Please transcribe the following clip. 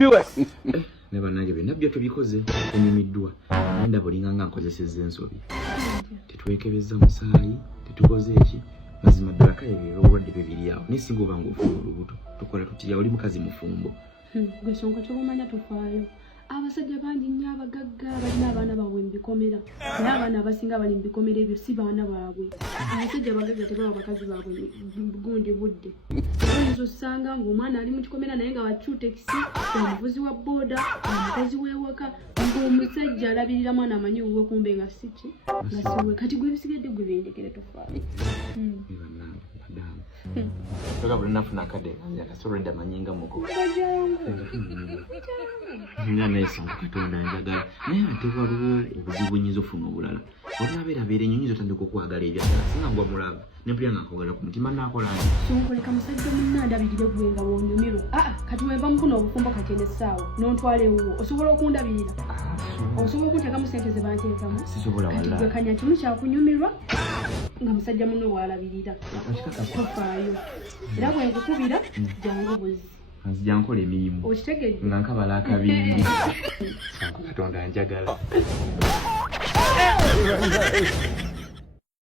Ne bannange byonna byo tubikoze tunyumiddwa naye ndaba olinganga nkozesezza ensobi tetwekebezza musaayi tetukoze eki mazima ddala kale obulwadde bibiri awo naye singa oba ng'ofuna olubuto tukola tutya oli mukazi mufumbo gwe songa kyobamanya tufaayo abasajja bangi nnyo abagagga balina abaana baabwe mu bikomera naye abaana abasinga bali mu bikomera ebyo si baana baabwe abasajja abagagga tebaba bakazi baabwe gundi budde oyinza osanga ng'omwana ali mu kikomera naye nga wacutekisi omuvuzi wa booda omukozi w'ewaka ng'omusajja alabirira mwana amanyi wuwe kumbe nga siki nga siwe kati gwe bisigadde gwe bendekere tofaayo toka buli nafuna akadde kange akasolwedde amanyinga mugo nga nayesinga katonda njagala naye ate waliwo obuzibu nyinza ofuna obulala olinabeerabeera ennyonyi zotandika okwagala ebyagala singa ngwa mulava nempulya nga nkwagala ku mutima naakolange sonkoleka musajja munnandabirire gwe nga wonyumirwa kati weva mufuna obufumbo kakene essaawa n'ontwala ewuwo osobola okundabirira osobola okunteekamu sente ze banteekamu kati gwe kanya kimu kyakunyumirwa nga musajja muno bw'alabirira tofaayo era bwe nkukubira jangu buzi nzija nkola emirimu okitegedde nga nkabala akabindi katonda njagala